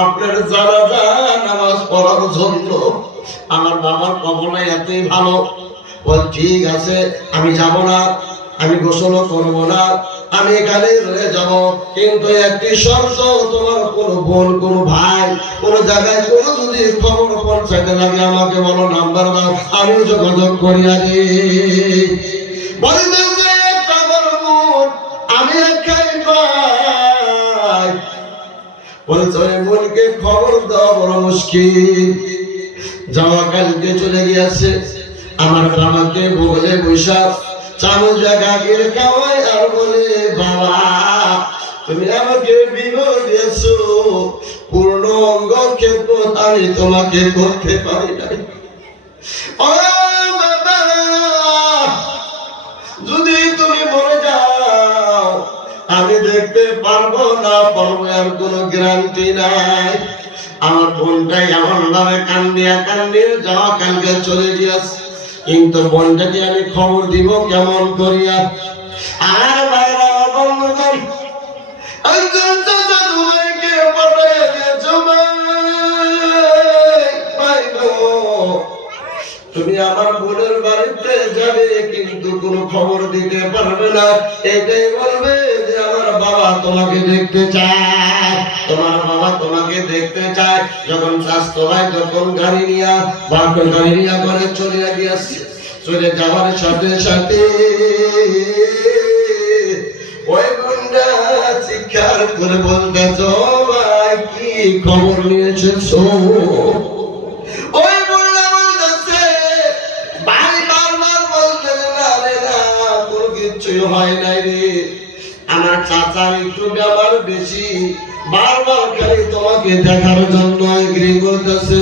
আপনার জানাজা নামাজ পড়ার জন্য। আমার বাবার কবরটা এতই ভালো। বল ঠিক আছে, আমি যাব না, আমি গোসল করব না, আমি এখানে রয়ে যাব, কিন্তু একটি শর্ত, তোমার কোনো বোন, কোনো ভাই, কোনো জায়গায় কোনো যদি খবর পৌঁছাতে লাগে আমাকে বলো, নাম্বার দাও, আমি যোগাযোগ করিয়া দিই। বলতেছে একটা বড় বোন, আমি একটাই ভাই। বলছে ওই বোনকে খবর দেওয়া বড় মুশকিল। যাওয়া কালকে চলে গিয়েছে। আমার বাবাকে বলে বৈশা চামচ গাগিয়ে খাওয়াই আর বলে, বাবা তুমি আমাকে বিবাহ দিয়েছো, পূর্ণ অঙ্গ খেদমত আমি তোমাকে করতে পারি নাই। ও বাবা, যদি তুমি মরে যাও আমি দেখতে পারবো না পারবো আর কোনো গ্যারান্টি নাই। আমার বোনটাই এমন ভাবে কান্দিয়া যাওয়া কালকে চলে গিয়েছে, কিন্তু বোনটাকে আমি খবর দিব কেমন করিয়া। আর ভাইরা বন্ধুগণ, একজন চাচা তোমাকে পাঠাইয়া দিয়েছো, ভাই গো তুমি আমার বোনের বাড়িতে যাবে, কিন্তু কোনো খবর দিতে পারবে না। এটাই বলবে যে আমার বাবা তোমাকে দেখতে চায়, তোমার বাবা তোমাকে দেখতে চায়। যখন স্বাস্থ্য ভাই যখন গাড়ি নিয়া ঘরে চলে গিয়েছে, চলে যাওয়ার সাথে সাথে ওই বোনটা চিৎকার করে বলতেছ, ভাই কি খবর নিয়ে এসেছো? ওই বোনটা বলতেছে, ভাই বারবার বলতেছে, না রে না, কোনো কিছুই হয় নাই রে, আমার চাচার একটু ব্যাপার বেশি, বারবার খালি তোমাকে দেখার জন্য এগ্রি করতেছে,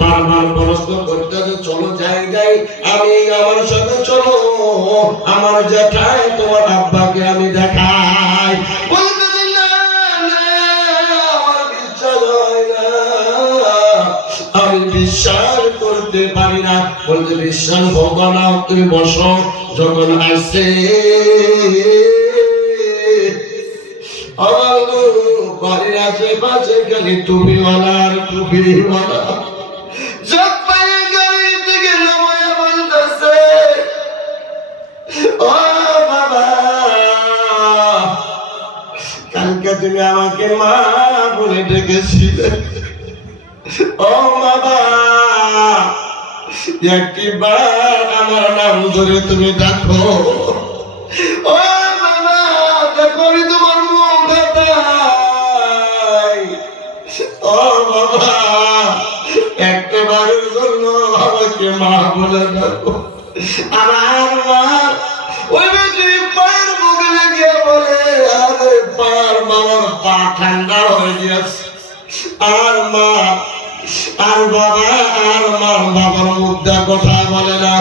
বারবার প্রশ্ন করতেছে, চলো যাই, আমি আমার সাথে চলো, আমার জ্যাঠাই তোমার আব্বাকে আমি দেখাই। বলতেছে না, আমার বিশ্বাস হয় না, আমি বিশ্বাস করতে পারি না। বলতে বিশ্বাস হবে না, তুমি বসো। যখন আসছে বাড়ির আশেপাশে খালি টুপিওয়ালা আর টুপিওয়ালা, সব পায়ে গাড়ি থেকে নামায়া বলতেছে, ও বাবা কালকে তুমি আমাকে মা বলে ডেকেছিলে, ও বাবা একটিবার আমার নাম ধরে তুমি দেখো, ও বাবা দেখো তোমার মুখ দেখাই, ও বাবা একবারের জন্য আমাকে মা বলে দেখো। আমার মা ওই বেটি পায়ের বগলে গিয়ে বলে, আরে পার বাবার পা ঠান্ডা হয়ে গিয়েছে। আর মা আর বাবা আর মার বাবার মুদ্রা কথা বলে না,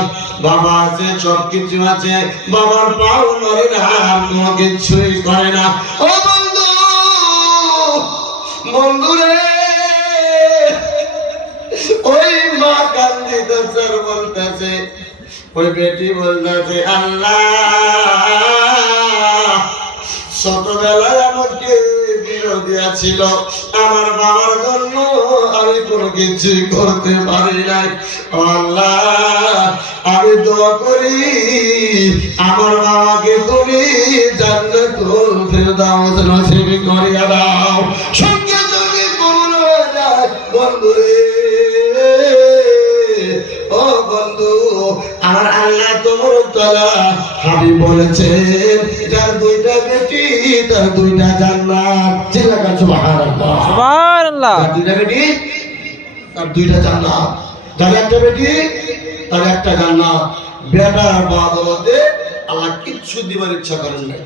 বাবা আছে সব কিছু আছে, বাবার পাও নড়ে না, আর কোনো কিছুই করে না। ও বন্ধু, বন্ধুরে ওই মা কান্দিতেছে আর বলতেছে, ওই বেটি বলতেছে, আল্লাহ ছোটবেলায় আমাকে বিরোধী ছিল, আমার বাবার জন্য আমি কোনো কিছুই করতে পারি নাই। আল্লাহ আমি দোয়া করি আমার বাবাকে তুমি জান্নাতুল ফেরদাউস নসিব করিয়া দাও। সঙ্গে সঙ্গে কবুল হয়ে যায়। বন্ধুরে, ও বন্ধু, আমার আল্লাহ তোমার তাআলা হাবিব বলেছেন, যার দুইটা বেটি তার দুইটা জান্নাত। চিল্লাকান সুবহানাল্লাহ, সুবহানাল্লাহ। যার দুইটা বেটি তার দুইটা জান্নাত, যার একটা বেটি তার একটা জান্নাত। বেটার বাদলতে আল্লাহ কিচ্ছু দিবার ইচ্ছা করেন নাই।